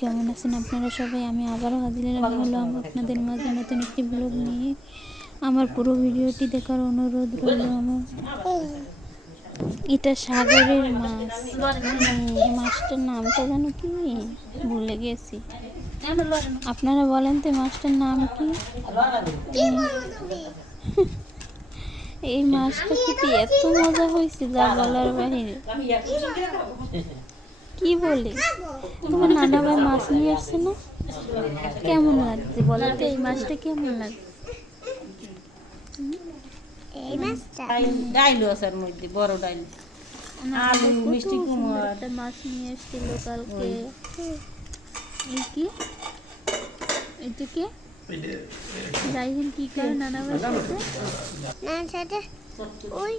কেমন আছেন আপনারা সবাই? আমি আবারও হাজির হলাম। আপনাদের মাঝে নতুন একটি ব্লগ নিয়ে। আমার পুরো ভিডিওটি দেখার অনুরোধ রইল আমার। এটা সাগরের মাছ। এই মাছটার নামটা জানো কি? ভুলে গেছি। আপনারা বলেন তো মাছটার নাম কি? এই মাছটা খেতে এত মজা হয়েছে যা বলার বাহিরে কি বলে? তোমার নানা ভাই মাছ নিয়ে আসছে না? কেমন লাগছে বলো তো? এই মাছটা কেমন লাগছে? এই মাছটা। ডাইল আছে মধ্যে বড় ডাইল। আলু মিষ্টি কুমড়। মাছ নিয়ে এসেছিল কালকে। এই কি? কি? রাইহেন কি করে নানা ভাই সাথে না সাথে ওই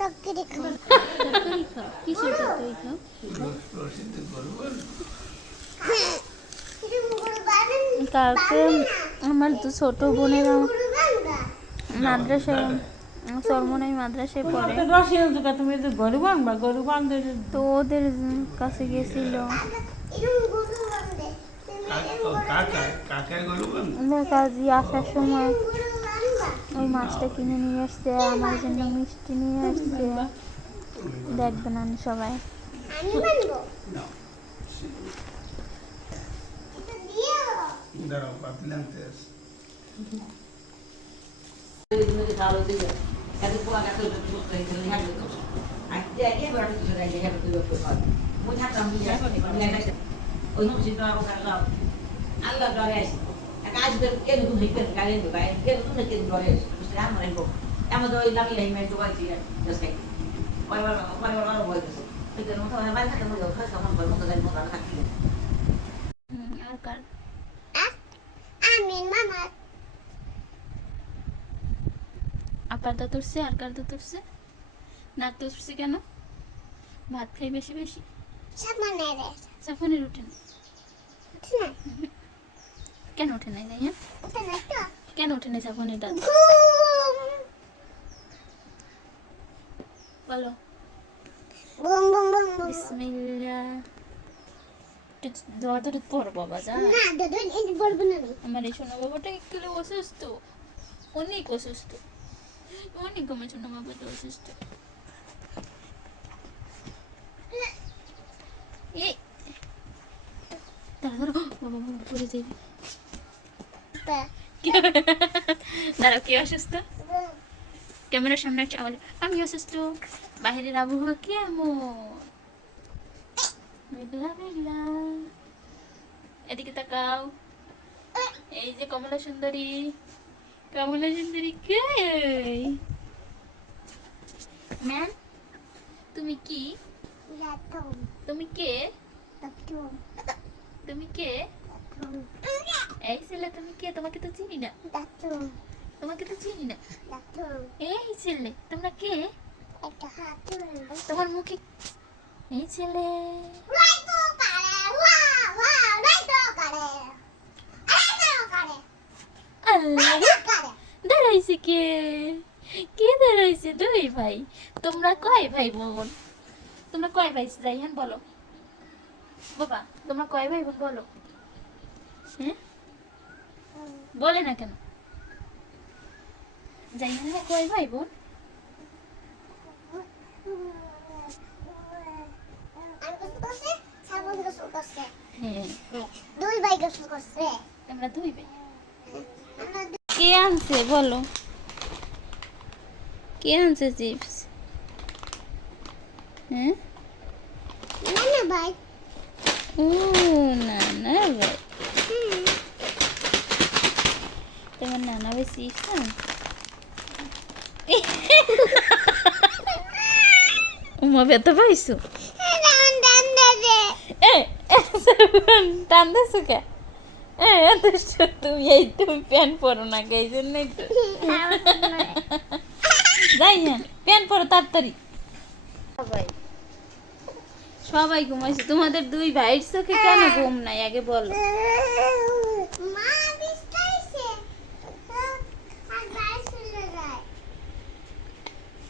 তরকারি তরকারি খাও কিসের তরকারি খাও কালকে আমার দু ছোট বোনেরা মাদ্রাসায় সরমনাই মাদ্রাসায় পড়ে। তুমি তো গরু বানবা গরু তো ওদের কাছে গেছিল। ওদের আসার সময় ওই মাছটা কিনে নিয়ে আসছে আমার জন্য মিষ্টি নিয়ে আসছে। দেখবেন আমি সবাই। আল্লাহ ডরে আছে কাজ করে কেন তুমি কেন তুমি কেন ডরে আমার এমন ওই আপার তো তুলছে আর কার তো তুলছে না তুলছে কেন ভাত খাই বেশি বেশি সাফানের উঠে না কেন উঠে নাই? তাই কেন উঠে নাই সাফানের দাঁত? বলো। বুম বুম বুম বুম। বিসমিল্লাহ। একটু দোয়া তো পড় বাবা যা। না দাদু এটা বলব না। আমি আমার এই সোনা বাবাটা একটু অসুস্থ। অনেক অসুস্থ। অনেক আমার সোনা বাবাটা অসুস্থ। এই। দাঁড়া দাঁড়া বাবা বাবা পড়ে যাবে তা। দাঁড়াও কে অসুস্থ? ক্যামেরার সামনে একটা আওয়াজ। আমি অসুস্থ। বাইরের আবহাওয়া কেমন এদিকে তাকাও। এই যে কমলা সুন্দরী। কমলা সুন্দরী কে? ম্যাম, তুমি কি? তুমি কে? তুমি কে? এই ছেলে, তুমি কে? তোমাকে তো চিনি না। তোমাকে তো চিনি না। এই ছেলে তোমরা কে? তোমার মুখে এই ছেলে। দাঁড়াইছে কে? কে দাঁড়াইছে? দুই ভাই। তোমরা কয় ভাই বোন? তোমরা কয় ভাই যাইহান বলো। বাবা তোমরা কয় ভাই বোন বলো। হ্যাঁ? বলে না কেন? দুই ভাই আমরা দুই- কে আনছে বলো কে আনছে চিপস হ্যাঁ না না ভাই ও না না ভাই তোমার নানা ভাই চিপস আনছে উমা ব্যথা পাইছো রাউন্ড ডান দে এ টান দিছো কে তুমি এই তুমি প্যান্ট পরো না কে এই জন্যই তো যাই হ্যাঁ প্যান্ট পরো তাড়াতাড়ি সবাই সবাই ঘুমাইছে তোমাদের দুই ভাইয়ের চোখে কেন ঘুম নাই আগে বলো মা বিস্তাইছে আর বাড়ি চলে যায়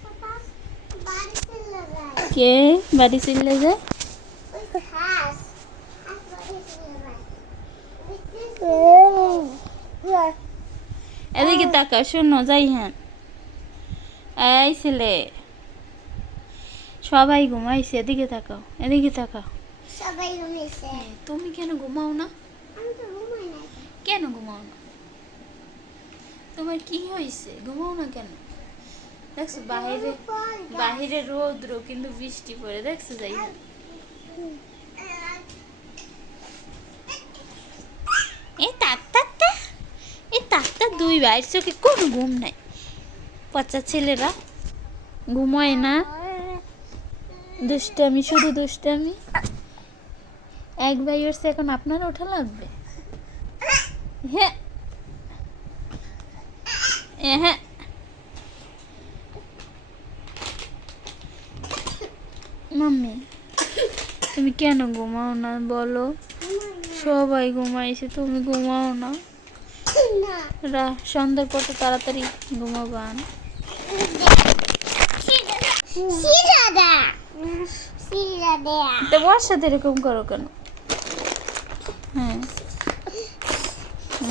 পাপা বাড়ি চলে যায় কে বাড়ি হ্যাঁ it's like. এদিকে তাকাও শোনো যাই হ্যাঁ এই ছেলে সবাই ঘুমাইছে এদিকে তাকাও এদিকে তাকাও সবাই ঘুমিয়েছে তুমি কেন ঘুমাও না আমি তো ঘুমাই না কেন ঘুমাও না তোমার কি হয়েছে ঘুমাও না কেন দেখছ বাইরে বাহিরে রৌদ্র, কিন্তু বৃষ্টি পড়ে, দেখছ যাই এই তাত্তারটা দুই ভাইয়ের চোখে কোনো ঘুম নাই। বাচ্চা ছেলেরা, ঘুমায় না। দুষ্টামি, শুধু দুষ্টামি। এক ভাই উঠছে এখন আপনার ওঠা লাগবে? হ্যাঁ। হ্যাঁ মাম্মি তুমি কেন ঘুমাও না বলো? সবাই ঘুমাইছে তুমি ঘুমাও না। রা সন্ধ্যার পর তো তাড়াতাড়ি ঘুমাবা সিরাদা সিরাদা তো ওর সাথে এরকম করো কেন? হ্যাঁ।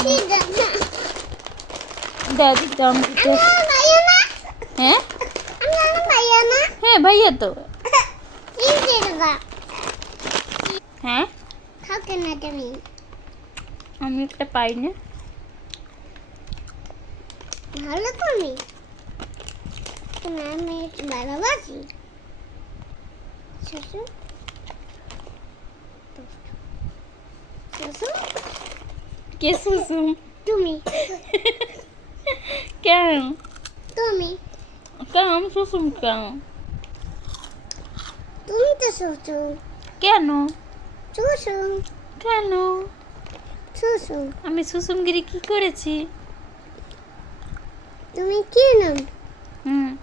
দিতে ভাইয়া হ্যাঁ হ্যাঁ ভাইয়া তো। হ্যাঁ? খাও কেন তুমি আমি একটা পাই না ভালো তুমি আমি। ভালোবাসি। শ্বশুর? শ্বশুর? কে সুসুম তুমি। কেন? তুমি। কেন সুসুম কেন? তুমি তো শ্বশুর। কেন? শ্বশুর কেন? শ্বশুর আমি সুসুমগিরি কি করেছি? তুমি কি নাম? হুম।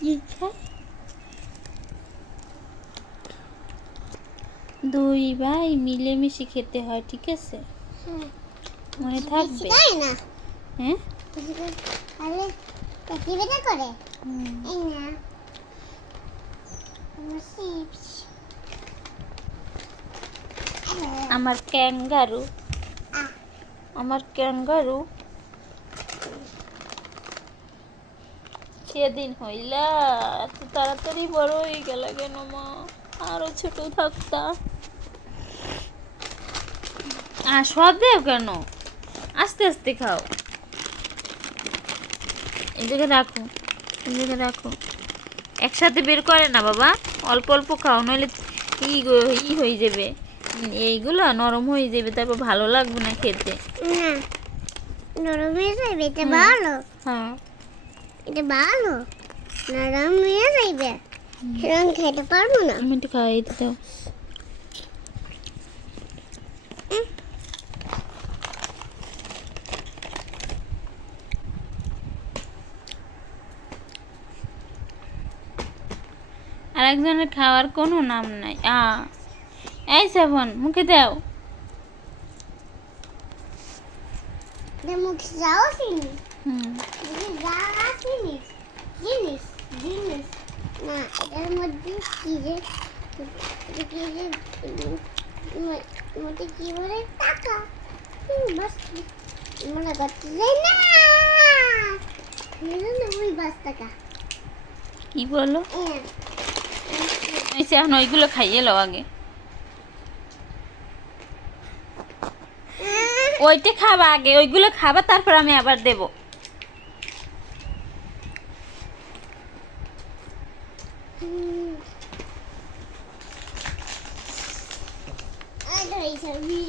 কি খাই দুই ভাই মিলেমিশে খেতে হয় ঠিক আছে? হ্যাঁ। মনে থাকবে। তাই না। হ্যাঁ? করে? এই না। আমার ক্যাঙ্গারু। আমার ক্যাঙ্গারু। সেদিন হইলা, এত তাড়াতাড়ি বড় হয়ে গেল কেন মা? আরও ছোট থাকতা। আর সব দেও কেন? আস্তে আস্তে খাও। এদিকে রাখো জায়গায় রাখো। একসাথে বের করে না বাবা, অল্প অল্প খাও, নইলে ই হয়ে যাবে। এইগুলো নরম হয়ে যাবে তারপর ভালো লাগবে না খেতে। না নরম হয়ে যাইবে এটা ভালো। হ্যাঁ। এটা ভালো নরম হয়ে যাইবে। সেরকম খেতে পারব না। আমি একটু দিতে দাও। আরেকজনের খাওয়ার কোনো নাম নাই। আ এই সেভন মুখে দাও। মুখ যাও জিনিস। জিনিস। জিনিস না এটার মধ্যে কি যে কি যে মধ্যে কি বলে? টাকা। বাস। মনে করতে যাই না। ওই বাস টাকা। কি বলো? এখন ওইগুলো খাইয়ে লও আগে। ওইটা খাবা আগে ওইগুলো খাবা তারপর আমি আবার দেব know.